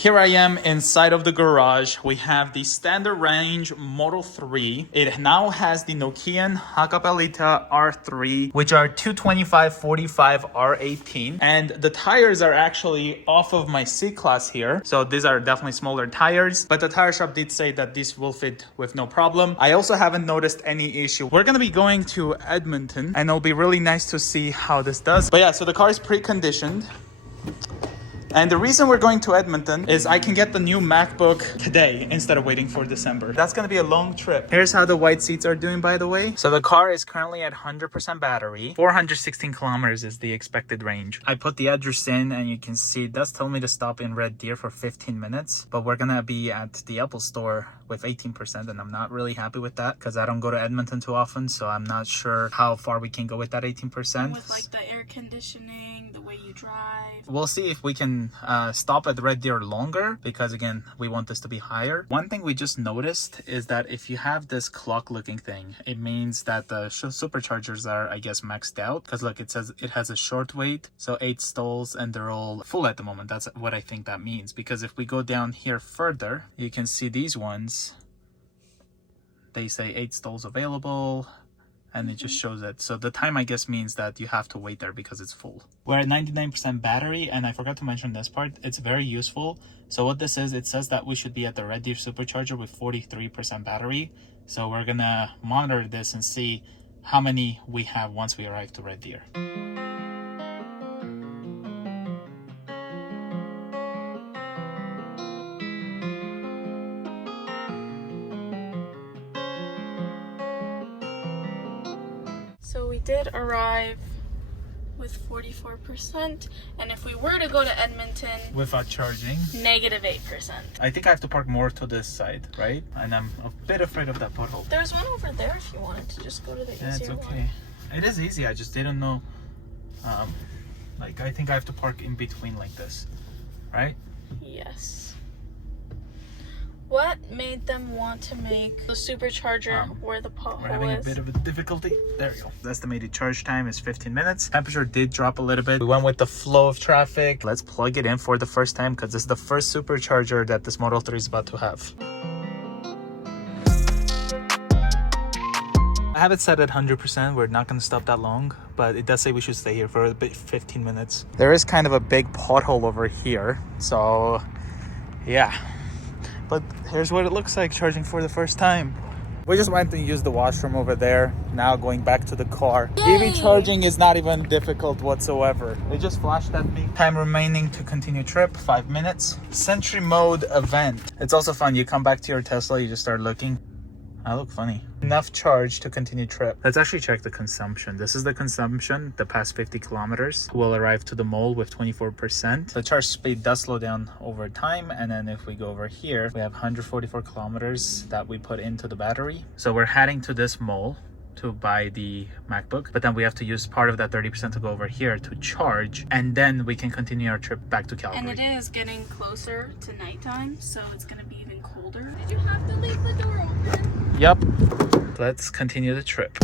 Here I am inside of the garage. We have the standard range Model 3. It now has the Nokian Hakkapeliitta R3, which are 225/45 R18. And the tires are actually off of my C-Class here. So these are definitely smaller tires, but the tire shop did say that this will fit with no problem. I also haven't noticed any issue. We're gonna be going to Edmonton and it'll be really nice to see how this does. But yeah, so the car is pre-conditioned. And the reason we're going to Edmonton is I can get the new MacBook today instead of waiting for December. That's gonna be a long trip. Here's how the white seats are doing, by the way. So the car is currently at 100% battery. 416 kilometers is the expected range. I put the address in and you can see it does tell me to stop in Red Deer for 15 minutes, but we're gonna be at the Apple store with 18% and I'm not really happy with that because I don't go to Edmonton too often, so I'm not sure how far we can go with that 18%. And with like the air conditioning, the way you drive. We'll see if we can stop at Red Deer longer because again we want this to be higher. One thing we just noticed is that if you have this clock looking thing, it means that the superchargers are, I guess, maxed out because look, it says it has a short wait, so 8 stalls, and they're all full at the moment. That's what I think that means, because if we go down here further, you can see these ones, they say 8 stalls available, and it just shows it. So the time, I guess, means that you have to wait there because it's full. We're at 99% battery, and I forgot to mention this part. It's very useful. So what this is, it says that we should be at the Red Deer supercharger with 43% battery. So we're gonna monitor this and see how many we have once we arrive to Red Deer. So we did arrive with 44%, and if we were to go to Edmonton, Without charging, -8%. I think I have to park more to this side, right? And I'm a bit afraid of that pothole. There's one over there if you wanted to just go to the easier Yeah, it's okay. It is easy. I just didn't know. Like, I think I have to park in between like this, right? Yes. What made them want to make the supercharger where the pothole We're having a bit of a difficulty. There you go. The estimated charge time is 15 minutes. Temperature did drop a little bit. We went with the flow of traffic. Let's plug it in for the first time because this is the first supercharger that this Model 3 is about to have. I have it set at 100%. We're not going to stop that long, but it does say we should stay here for a bit, 15 minutes. There is kind of a big pothole over here. So, yeah. But here's what it looks like charging for the first time. We just went to use the washroom over there. Now going back to the car. Yay! EV charging is not even difficult whatsoever. It just flashed at me. Time remaining to continue trip, 5 minutes. Sentry mode event. It's also fun. You come back to your Tesla, you just start looking. I look funny. Enough charge to continue trip. Let's actually check the consumption. This is the consumption. The past 50 kilometers. We'll arrive to the mall with 24%. The charge speed does slow down over time. And then if we go over here, we have 144 kilometers that we put into the battery. So we're heading to this mall to buy the MacBook, but then we have to use part of that 30% to go over here to charge, and then we can continue our trip back to Calgary. And it is getting closer to nighttime, so it's gonna be even colder. Did you have to leave the door open? Yep. Let's continue the trip.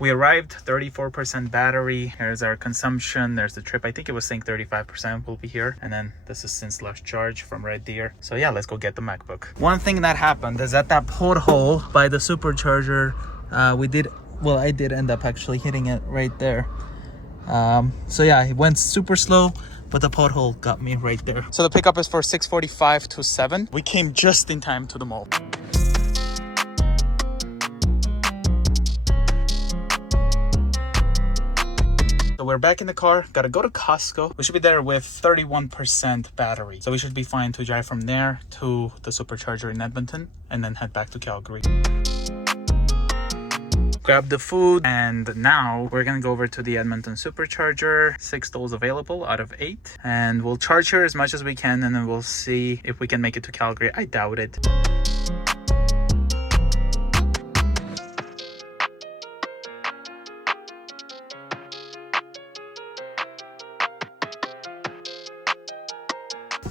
We arrived, 34% battery. Here's our consumption. There's the trip. I think it was saying 35% will be here. And then this is since last charge from Red Deer. So yeah, let's go get the MacBook. One thing that happened is at that pothole by the supercharger, I did end up actually hitting it right there. So yeah, it went super slow, but the pothole got me right there. So the pickup is for 6:45 to 7. We came just in time to the mall. So we're back in the car, gotta go to Costco. We should be there with 31% battery. So we should be fine to drive from there to the supercharger in Edmonton and then head back to Calgary. Grab the food, and now we're gonna go over to the Edmonton supercharger. 6 stalls available out of 8. And we'll charge here as much as we can, and then we'll see if we can make it to Calgary. I doubt it.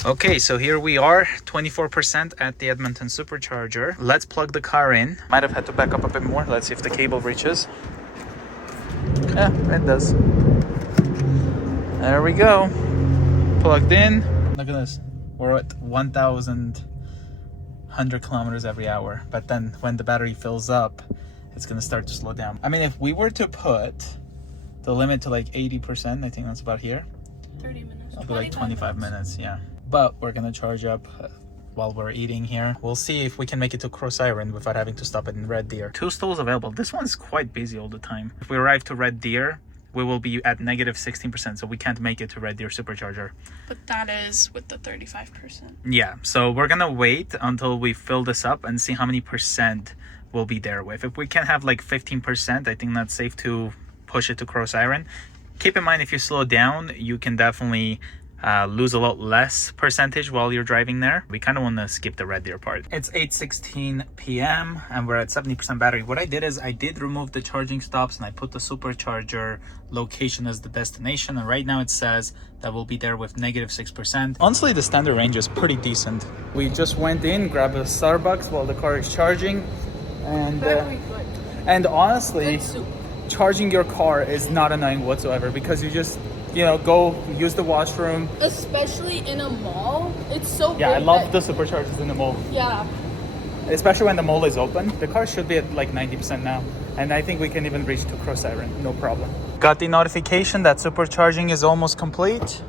Okay, so here we are, 24% at the Edmonton supercharger. Let's plug the car in. Might have had to back up a bit more. Let's see if the cable reaches. Yeah, it does. There we go. Plugged in. Look at this. We're at 1,100 kilometers every hour. But then when the battery fills up, it's gonna start to slow down. I mean, if we were to put the limit to like 80%, I think that's about here. 30 minutes. It'll be like 25 minutes, yeah. But we're gonna charge up while we're eating here. We'll see if we can make it to Cross Iron without having to stop it in Red Deer. 2 stalls available. This one's quite busy all the time. If we arrive to Red Deer, we will be at negative 16%, so we can't make it to Red Deer supercharger. But that is with the 35%. Yeah, so we're gonna wait until we fill this up and see how many percent we'll be there with. If we can have like 15%, I think that's safe to push it to Cross Iron. Keep in mind, if you slow down, you can definitely lose a lot less percentage while you're driving there. We kind of want to skip the Red Deer part. It's 8:16 p.m. and we're at 70% battery. What I did is I did remove the charging stops and I put the supercharger location as the destination, and right now it says that we'll be there with negative 6%. Honestly, the standard range is pretty decent. We just went in, grabbed a Starbucks while the car is charging, and honestly, charging your car is not annoying whatsoever, because you just, you know, go use the washroom. Especially in a mall. It's so Yeah, I good love the superchargers in the mall. Yeah. Especially when the mall is open. The car should be at like 90% now. And I think we can even reach to Cross Iron, no problem. Got the notification that supercharging is almost complete.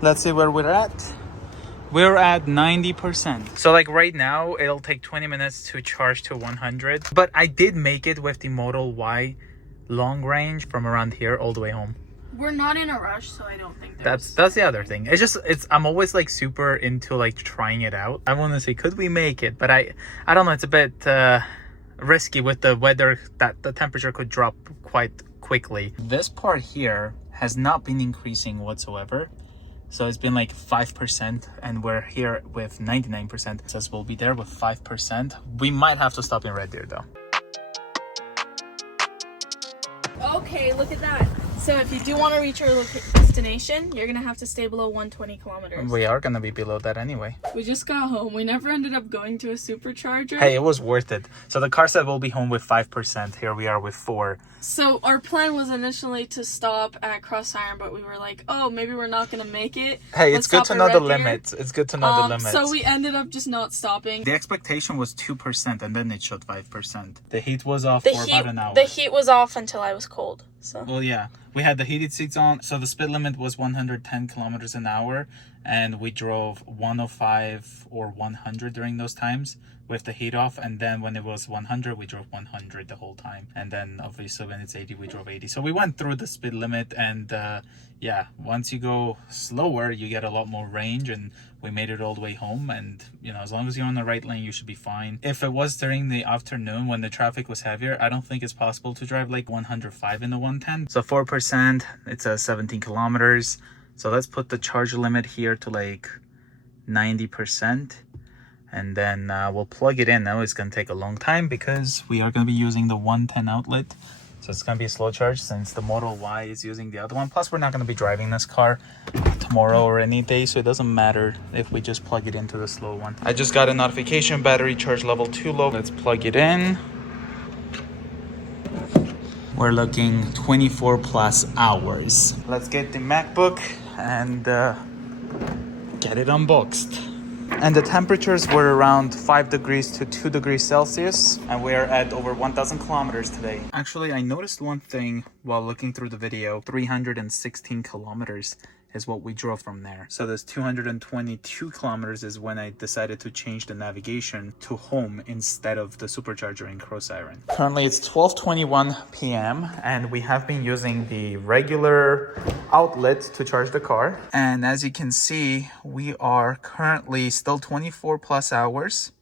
Let's see where we're at. We're at 90%. So like right now, it'll take 20 minutes to charge to 100. But I did make it with the Model Y long range from around here all the way home. We're not in a rush, so I don't think that's the other thing. It's I'm always like super into like trying it out. I want to say, could we make it? But I don't know, it's a bit risky with the weather, that the temperature could drop quite quickly. This part here has not been increasing whatsoever. So it's been like 5%, and we're here with 99%. It says we'll be there with 5%. We might have to stop in Red Deer though. Okay, look at that. So if you do want to reach your destination, you're going to have to stay below 120 kilometers. We are going to be below that anyway. We just got home. We never ended up going to a supercharger. Hey, it was worth it. So the car said we'll be home with 5%. Here we are with 4%. So our plan was initially to stop at Cross Iron, but we were like, oh, maybe we're not going to make it. Hey, it's good to know the limits. It's good to know the limits. So we ended up just not stopping. The expectation was 2%, and then it showed 5%. The heat was off for about an hour. The heat was off until I was cold. So. Well, yeah. We had the heated seats on, so the speed limit was 110 kilometers an hour, and we drove 105 or 100 during those times with the heat off, and then when it was 100, we drove 100 the whole time, and then obviously when it's 80, we drove 80. So we went through the speed limit, and yeah, once you go slower, you get a lot more range, and we made it all the way home, and you know, as long as you're on the right lane, you should be fine. If it was during the afternoon when the traffic was heavier, I don't think it's possible to drive like 105 in the 110. So 4%, it's 17 kilometers. So let's put the charge limit here to like 90%. And then we'll plug it in. Now it's going to take a long time because we are going to be using the 110 outlet. So it's going to be a slow charge since the Model Y is using the other one. Plus, we're not going to be driving this car tomorrow or any day, so it doesn't matter if we just plug it into the slow one. I just got a notification, battery charge level 2 low. Let's plug it in. We're looking 24 plus hours. Let's get the MacBook and get it unboxed. And the temperatures were around 5 degrees to 2 degrees Celsius, and we're at over 1,000 kilometers today. Actually, I noticed one thing while looking through the video. 316 kilometers is what we drove from there. So this 222 kilometers is when I decided to change the navigation to home instead of the supercharger in Cross Iron. Currently it's 12:21 p.m. and we have been using the regular outlet to charge the car. And as you can see, we are currently still 24 plus hours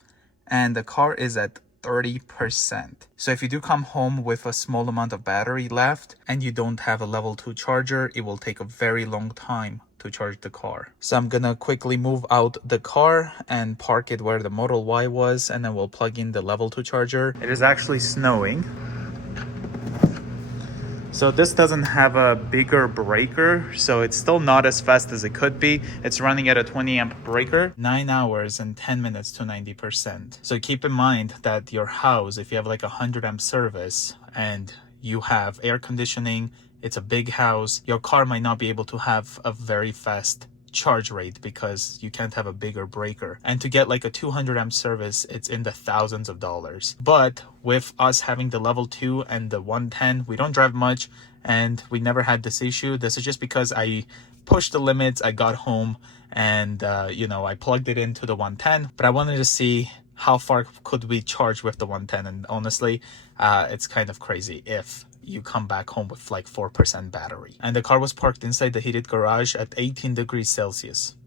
and the car is at 30%. So if you do come home with a small amount of battery left and you don't have a level 2 charger, it will take a very long time to charge the car. So I'm gonna quickly move out the car and park it where the Model Y was, and then we'll plug in the level 2 charger. It is actually snowing, So this doesn't have a bigger breaker, so it's still not as fast as it could be. It's running at a 20 amp breaker. 9 hours and 10 minutes to 90%. So keep in mind that your house, if you have like a 100 amp service and you have air conditioning, it's a big house, your car might not be able to have a very fast charge rate because you can't have a bigger breaker. And to get like a 200 amp service, it's in the thousands of dollars. But with us having the level 2 and the 110, we don't drive much and we never had this issue. This is just because I pushed the limits. I got home and I plugged it into the 110, but I wanted to see how far could we charge with the 110. And honestly, it's kind of crazy if you come back home with like 4% battery. And the car was parked inside the heated garage at 18 degrees Celsius.